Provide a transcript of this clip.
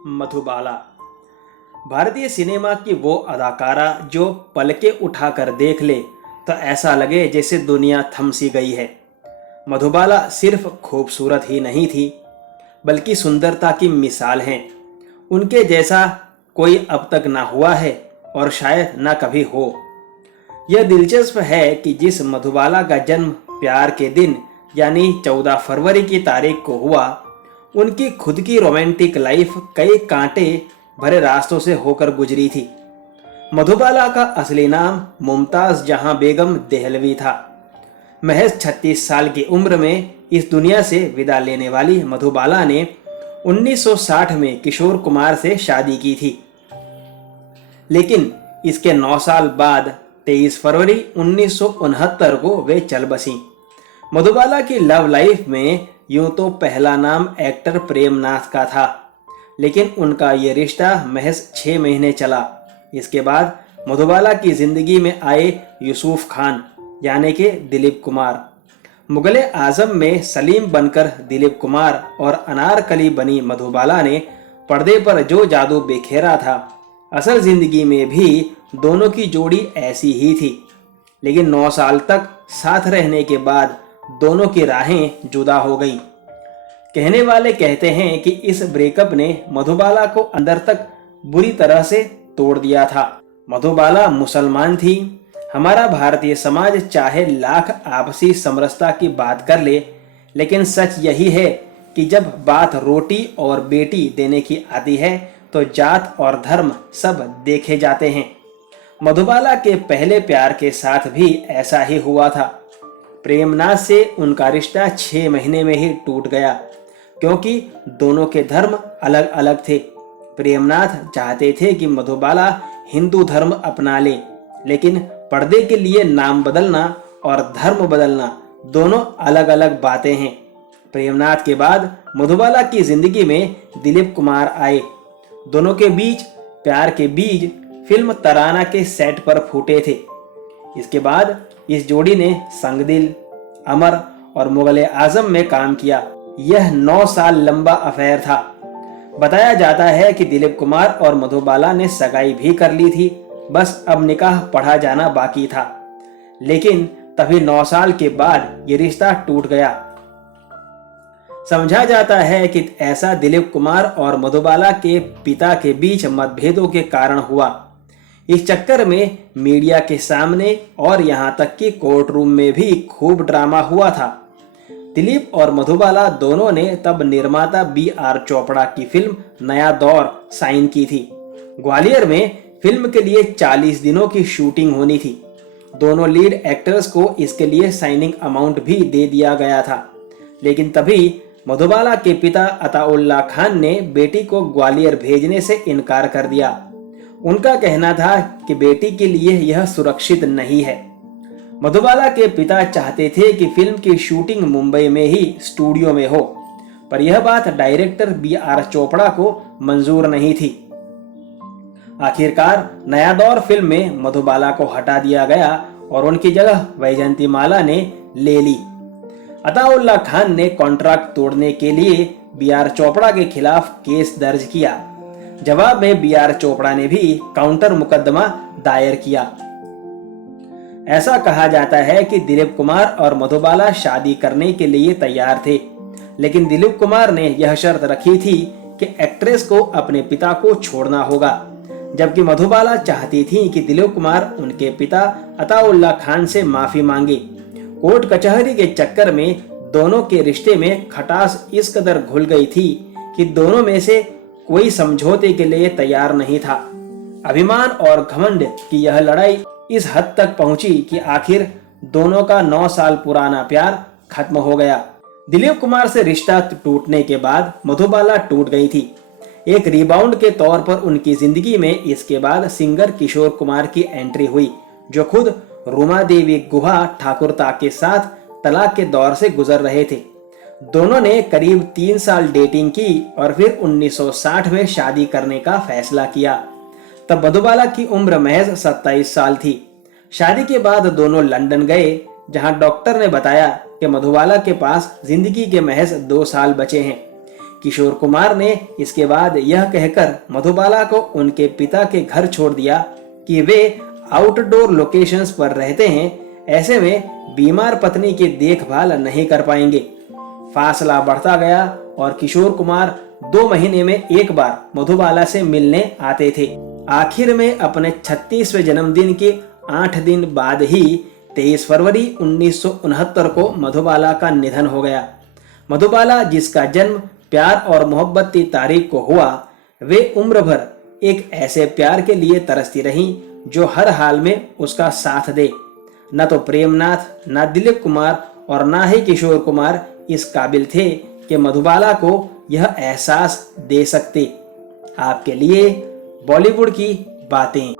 मधुबाला भारतीय सिनेमा की वो अदाकारा जो पलके उठाकर देख ले तो ऐसा लगे जैसे दुनिया थम सी गई है। मधुबाला सिर्फ खूबसूरत ही नहीं थी बल्कि सुंदरता की मिसाल हैं। उनके जैसा कोई अब तक ना हुआ है और शायद ना कभी हो। यह दिलचस्प है कि जिस मधुबाला का जन्म प्यार के दिन यानी 14 फरवरी की तारीख को हुआ, उनकी खुद की रोमांटिक लाइफ कई कांटे भरे रास्तों से होकर गुजरी थी। मधुबाला का असली नाम मुमताज जहां बेगम देहलवी था। महज 36 साल की उम्र में इस दुनिया से विदा लेने वाली मधुबाला ने 1960 में किशोर कुमार से शादी की थी, लेकिन इसके 9 साल बाद 23 फरवरी 1969 को वे चल बसी। मधुबाला की लव लाइफ में यूं तो पहला नाम एक्टर प्रेमनाथ का था, लेकिन उनका ये रिश्ता महज 6 महीने चला। इसके बाद मधुबाला की जिंदगी में आए यूसुफ खान यानी कि दिलीप कुमार। मुगले आजम में सलीम बनकर दिलीप कुमार और अनारकली बनी मधुबाला ने पर्दे पर जो जादू बिखेरा था, असल जिंदगी में भी दोनों की जोड़ी ऐसी ही थी। लेकिन 9 साल तक साथ रहने के बाद दोनों की राहें जुदा हो गई। कहने वाले कहते हैं कि इस ब्रेकअप ने मधुबाला को अंदर तक बुरी तरह से तोड़ दिया था। मधुबाला मुसलमान थी। हमारा भारतीय समाज चाहे लाख आपसी समरसता की बात कर ले, लेकिन सच यही है कि जब बात रोटी और बेटी देने की आती है तो जात और धर्म सब देखे जाते हैं। मधुबाला के पहले प्यार के साथ भी ऐसा ही हुआ था। प्रेमनाथ से उनका रिश्ता 6 महीने में ही टूट गया, क्योंकि दोनों के धर्म अलग अलग थे। प्रेमनाथ चाहते थे कि मधुबाला हिंदू धर्म अपना ले, लेकिन पर्दे के लिए नाम बदलना और धर्म बदलना दोनों अलग अलग बातें हैं। प्रेमनाथ के बाद मधुबाला की जिंदगी में दिलीप कुमार आए। दोनों के बीच प्यार के बीज फिल्म तराना के सेट पर फूटे थे। इसके बाद इस जोड़ी ने संगदिल, अमर और मुगले आजम में काम किया। यह 9 साल लंबा अफेयर था। बताया जाता है कि दिलीप कुमार और मधुबाला ने सगाई भी कर ली थी, बस अब निकाह पढ़ा जाना बाकी था। लेकिन तभी 9 साल के बाद ये रिश्ता टूट गया। समझा जाता है कि ऐसा दिलीप कुमार और मधुबाला के पिता के बीच मतभेदों के कारण हुआ। इस चक्कर में मीडिया के सामने और यहाँ तक कि कोर्ट रूम में भी खूब ड्रामा हुआ था। दिलीप और मधुबाला दोनों ने तब निर्माता B.R. चोपड़ा की फिल्म नया दौर साइन की थी। ग्वालियर में फिल्म के लिए 40 दिनों की शूटिंग होनी थी। दोनों लीड एक्टर्स को इसके लिए साइनिंग अमाउंट भी दे दिया गया था। लेकिन तभी मधुबाला के पिता अताउल्ला खान ने बेटी को ग्वालियर भेजने से इनकार कर दिया। उनका कहना था कि बेटी के लिए यह सुरक्षित नहीं है। मधुबाला के पिता चाहते थे कि फिल्म की शूटिंग मुंबई में ही स्टूडियो में हो, पर यह बात डायरेक्टर B.R. चोपड़ा को मंजूर नहीं थी। आखिरकार नया दौर फिल्म में मधुबाला को हटा दिया गया और उनकी जगह वैजयंतीमाला ने ले ली। अताउल्ला खान ने कॉन्ट्रैक्ट तोड़ने के लिए B.R. चोपड़ा के खिलाफ केस दर्ज किया। जवाब में B.R. चोपड़ा ने भी काउंटर मुकदमा दायर किया। ऐसा कहा जाता है कि दिलीप कुमार और मधुबाला शादी करने के लिए तैयार थे, लेकिन दिलीप कुमार ने यह शर्त रखी थी कि एक्ट्रेस को अपने पिता को छोड़ना होगा, जबकि मधुबाला चाहती थी कि दिलीप कुमार उनके पिता अताउल्ला खान से माफी मांगे। कोर्ट कचहरी के चक्कर में दोनों के रिश्ते में खटास इस कदर घुल गई थी कि दोनों में से कोई समझौते के लिए तैयार नहीं था। अभिमान और घमंड की यह लड़ाई इस हद तक पहुंची कि आखिर दोनों का 9 साल पुराना प्यार खत्म हो गया। दिलीप कुमार से रिश्ता टूटने के बाद मधुबाला टूट गई थी। एक रिबाउंड के तौर पर उनकी जिंदगी में इसके बाद सिंगर किशोर कुमार की एंट्री हुई, जो खुद रूमा देवी गुहा ठाकुरता के साथ तलाक के दौर से गुजर रहे थे। दोनों ने करीब 3 साल डेटिंग की और फिर 1960 में शादी करने का फैसला किया। तब मधुबाला की उम्र महज 27 साल थी। शादी के बाद दोनों लंदन गए, जहां डॉक्टर ने बताया कि मधुबाला के पास जिंदगी के महज 2 साल बचे हैं। किशोर कुमार ने इसके बाद यह कहकर मधुबाला को उनके पिता के घर छोड़ दिया कि वे आउटडोर लोकेशंस पर रहते हैं, ऐसे में बीमार पत्नी की देखभाल नहीं कर पाएंगे। फासला बढ़ता गया और किशोर कुमार 2 महीने में एक बार मधुबाला से मिलने आते थे। आखिर में अपने 36वें जन्मदिन के 8 दिन बाद ही 23 फरवरी 1969 को मधुबाला का निधन हो गया। मधुबाला, जिसका जन्म प्यार और मोहब्बत की तारीख को हुआ, वे उम्र भर एक ऐसे प्यार के लिए तरसती रहीं जो हर हाल में उसका साथ दे। न तो प्रेमनाथ, न दिलीप कुमार और न ही किशोर कुमार इस काबिल थे कि मधुबाला को यह एहसास दे सकते। आपके लिए बॉलीवुड की बातें।